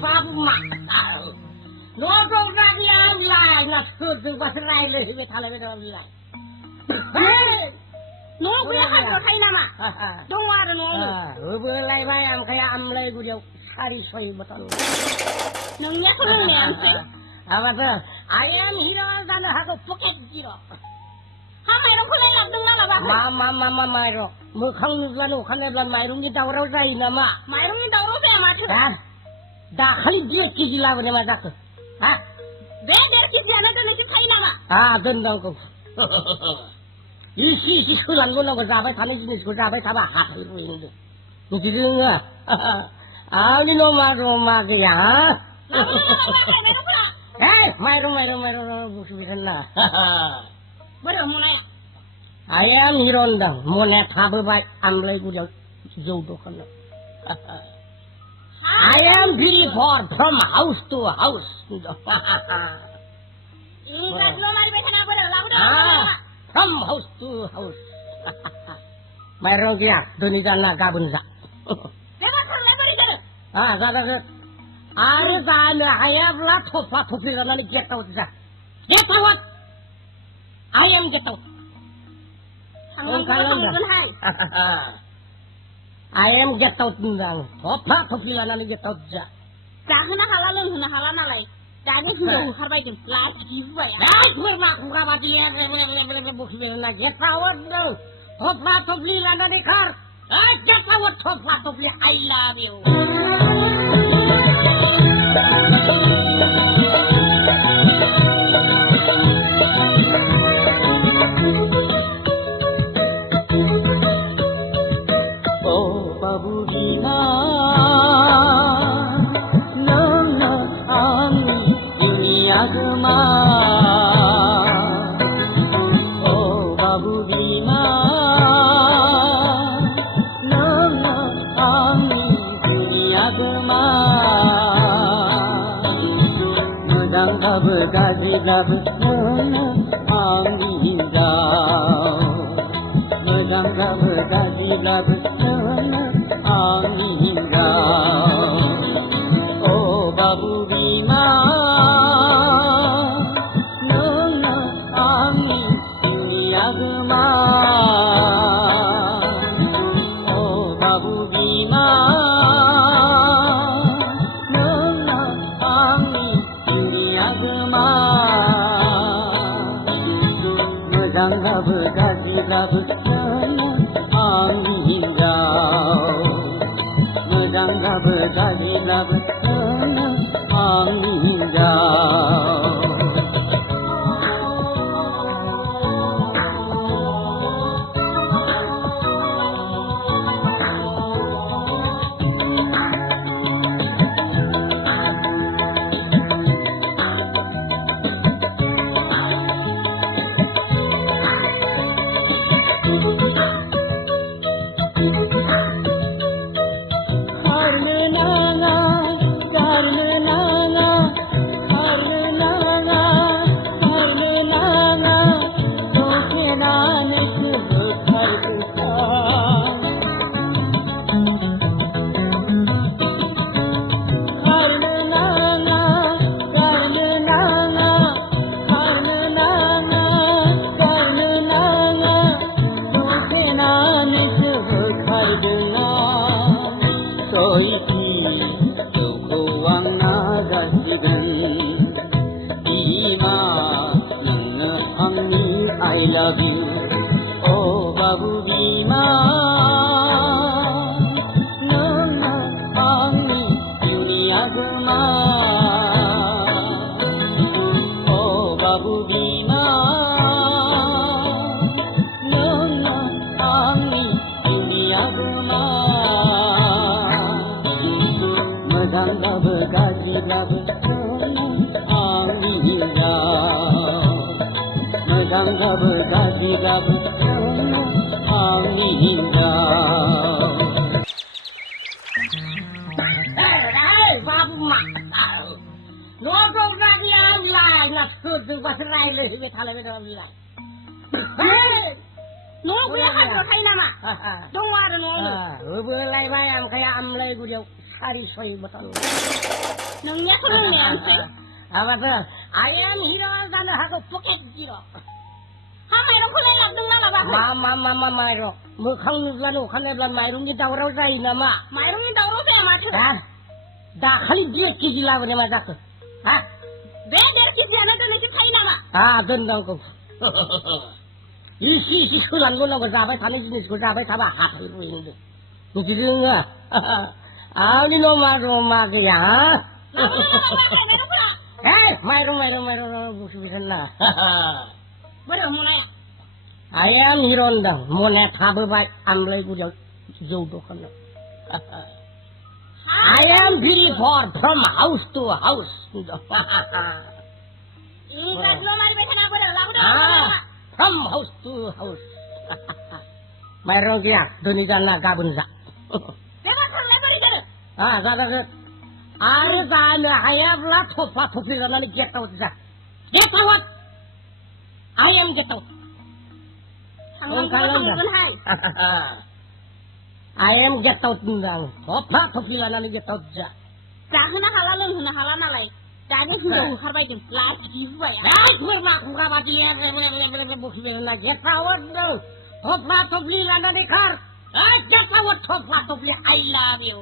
babu mak tahu. Nodong lagi online nak sudu pasrai lebih kalau ada bilang. No boleh kan kai nama. Dong war no. Boleh bayam kayak amlai gue hari soi betul. Nongnya kalau ni amsi. Apa tu? Ayam hero dan aku poket hero. Hamai rong kulai nak dong nama apa? Mama mairo. Mukhang nuzlanu khane bulan mairung ni daurau zai nama. Mairung ni daurau saya macam. Dah kali dia kizila benda macam tu. Dia kizila tu ni kai nama. Dendang kau. Isi sulan guna berzabai tanah jenis berzabai sabah hati ini. Mesti dengar. Ini Roma dia. Mairo bukan lah. Baru mulai. Ayam hirondang, mulai tahu baik amlai gudang jodoh kan. I am before from house to house. From house to house. Mairo dia, dunia nak gabung sah. Zat. Ada sana ayam lah thopa thopi lah ni get out sah. Get out. Ayam get out. Ayam get out nang. Thopa thopi lah ni get out sah. Jangan halal nalai. Jangan suruh harbai tu. Lagi ibu ya. Mereka bukan mati ya. Mereka bukan nak get out dong. Thopa thopi lah ni kar. Get out thopa thopi. I love you. Oh Babu Gina, Nona Ami Dunia Gema. Oh Babu Gina, Nona Ami Dunia Gema. Medang kabar gaji gabar Nona Ami Hingga. Medang kabar gaji gabar Nona Ami Hingga. Oh Babu Bina, Nona Ami Dunia Gema. Oh Babu Bina, Nona Ami Dunia Gema. Medang kabar gaji gabar Nona Ami Hingga. Medang kabar gaji gabar Nona Ami Hingga. I love you, oh Babu Bima. Nona Ami Dunia Gema. Oh Babu Bima. Nona Ami Dunia Gema. Medang gabar gaji gabar Nona Ami Hingga. Medang gabar gaji gabar Nona Ami Hingga. Babu mak tahu. Nodong lagi yang lain nak sudu pasrai lebih kalau ada bilang. न'आव गैया हाजोआव नामा दङ आरो न'आवनो होबोलायबाय ओमफ्राय आमलायगुरियाव 6.5 बथल नोंनियाथ' लोंनायानोसै माबाफोर आइ एम हिर' जानो हागौ पकेट जिर' हा माइरंखौलाय लाबोदों ना लाबाखै मा माइरं मोखां नुब्लानो अखा नायब्लानो माइरंनि दावराव जायो नामा माइरंनि दावराव जाया माथो दाखालि 1.5 केजि लाबोनाय मा जाखो बे 1.5 केजियानो दिनैसो थायो नामा दोननांगौ इसे सोलांगौ नांगौ जाबाय थानाय जिनिसखौ जाबाय थाबा हाथाय रुइनोदों मिथिदों आंनि रमा गैया माइरं बुसुबिसन ना बोरो मनाया आइ एम हिर' होनदों मनाया थाबोबाय आमलायगुरियाव जौ दखानाव I am very far from house to house. From house to house. माइरं गैया दिनै जाना गाबोन जा जाजागोन आरो जानो हायाब्ला थफ्ला थफ्लि जानानै गेट आउट जा get out I am get out. I am get out होनदां थफ्ला थफ्लि लानानै get out जा जाहोनो हाला लोंहोनो हाला नालाय दानो हिनजाव ओंखारबायदों लाखि हुवाया बोरमा खुगा बादि बुखिना get out दं थफ्ला थफ्लि लानानै खार get out थफ्ला थफ्लि I love you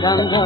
Ganga